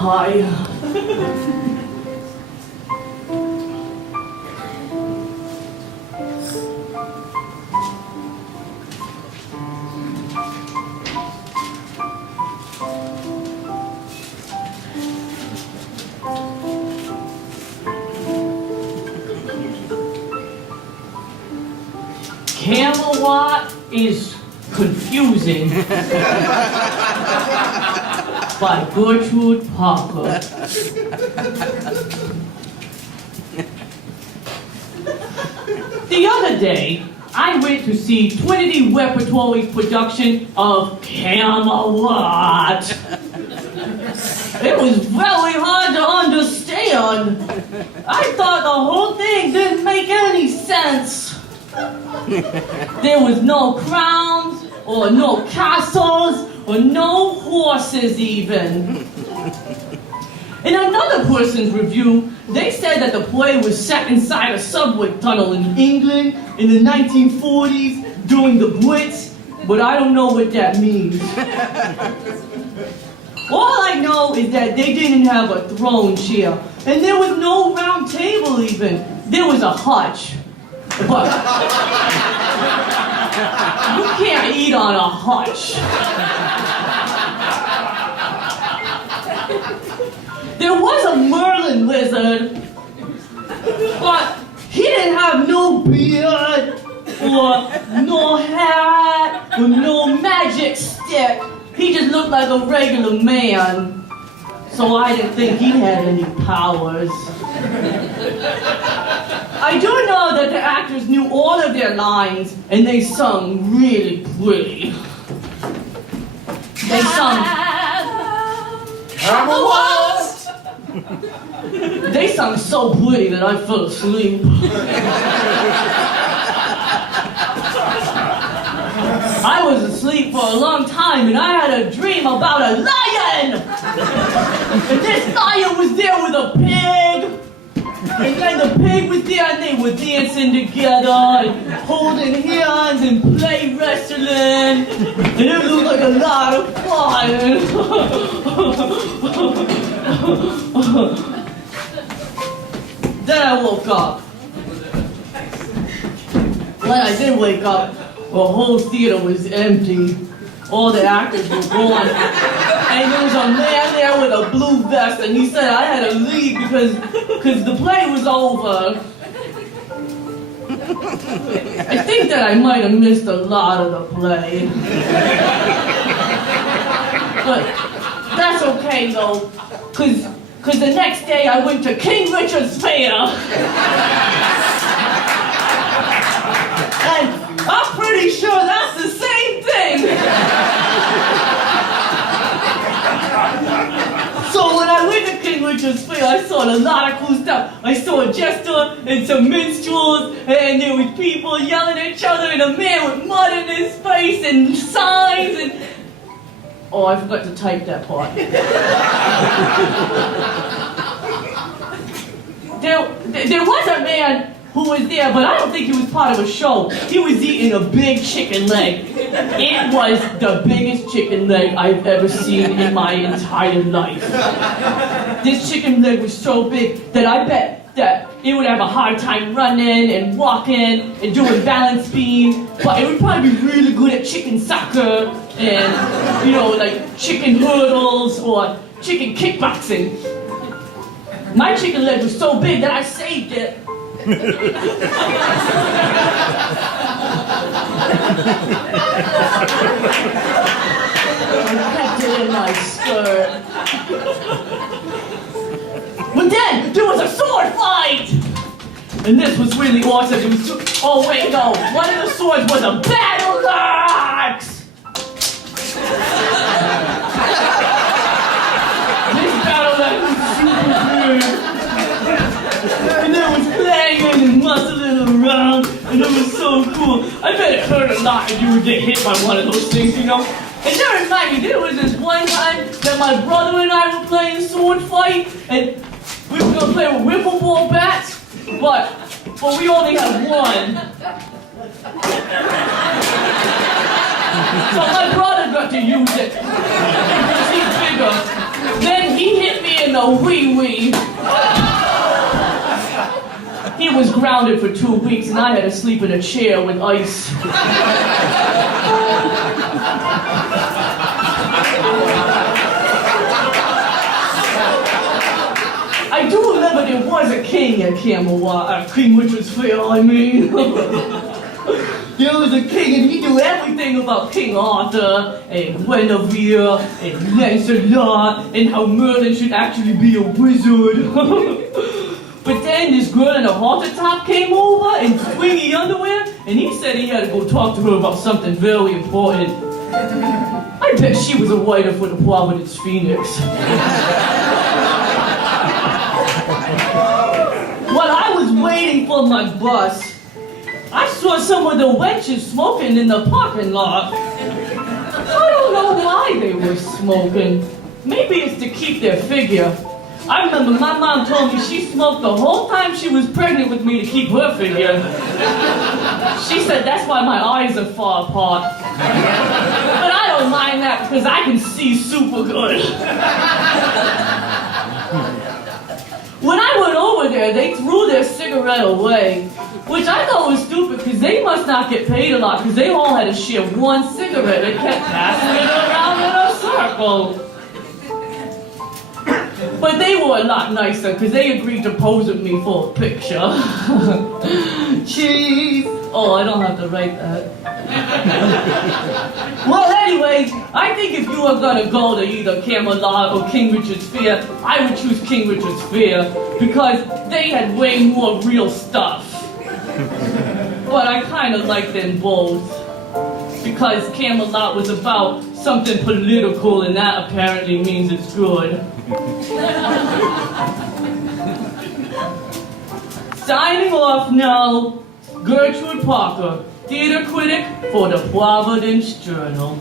Hi. Camelot is confusing by Gertrude Parker. The other day, I went to see Trinity Repertory's production of Camelot. It was very hard to understand. I thought the whole thing didn't make any sense. There was no crowns, or no castles, or no horses even. In another person's review, they said that the play was set inside a subway tunnel in England in the 1940s during the Blitz, but I don't know what that means. All I know is that they didn't have a throne chair, and there was no round table even. There was a hutch. But you can't eat on a hutch. There was a Merlin lizard, but he didn't have no beard, or no hat, or no magic stick. He just looked like a regular man. So I didn't think he had any powers. I do know that the actors knew all of their lines, and they sung really pretty. They sung Camelot! They sung so pretty that I fell asleep. I was asleep for a long time, and I had a dream about a lion! And this lion was there with a pig! And then the pig was there, and they were dancing together, and holding hands, and play wrestling. And it looked like a lot of fun. Then I woke up. When I did wake up, the whole theater was empty. All the actors were gone. And there was a man there with a blue vest, and he said I had to leave because the play was over. I think that I might have missed a lot of the play. But that's okay though, cause the next day I went to King Richard's Fair. And I'm pretty sure that's the same thing. So when I went to King Richard's Fair, I saw a lot of cool stuff. I saw a jester and some minstrels, and there was people yelling at each other, and a man with mud in his face, and signs, and... Oh, I forgot to type that part. There was a man who was there, but I don't think he was part of a show. He was eating a big chicken leg. It was the biggest chicken leg I've ever seen in my entire life. This chicken leg was so big that I bet that it would have a hard time running and walking and doing balance beams, but it would probably be really good at chicken soccer and, you know, like chicken hurdles or chicken kickboxing. My chicken leg was so big that I saved it. I kept it in my skirt. But then there was a sword fight! And this was really awesome. It was oh wait, no. One of the swords was a battle axe! This battle axe was super good. And it was playing and muscling around, and it was so cool. I bet it hurt a lot if you would get hit by one of those things, you know? And that reminded me, there was this one time that my brother and I were playing sword fight, and we were going to to play with wiffle ball bats, but we only had one. So my brother got to use it because he's bigger. Then he hit me in the wee-wee. He was grounded for 2 weeks and I had to sleep in a chair with ice. I do remember there was a king at Camelot, King Richard's Fair, I mean. There was a king and he knew everything about King Arthur and Guinevere and Lancelot and how Merlin should actually be a wizard. But then this girl in a halter top came over in swingy underwear and he said he had to go talk to her about something very important. I bet she was a writer for the Providence Phoenix. While I was waiting for my bus, I saw some of the wenches smoking in the parking lot. I don't know why they were smoking. Maybe it's to keep their figure. I remember my mom told me she smoked the whole time she was pregnant with me to keep her figure. She said that's why my eyes are far apart. But I don't mind that because I can see super good. When I went over there, they threw their cigarette away, which I thought was stupid because they must not get paid a lot because they all had to share one cigarette. They kept passing it around in a circle. But they were a lot nicer because they agreed to pose with me for a picture. Cheese. Oh, I don't have to write that. Well, anyways, I think if you were gonna go to either Camelot or King Richard's Fair, I would choose King Richard's Fair because they had way more real stuff. But I kind of liked them both because Camelot was about something political and that apparently means it's good. Signing off now, Gertrude Parker, theater critic for the Providence Journal.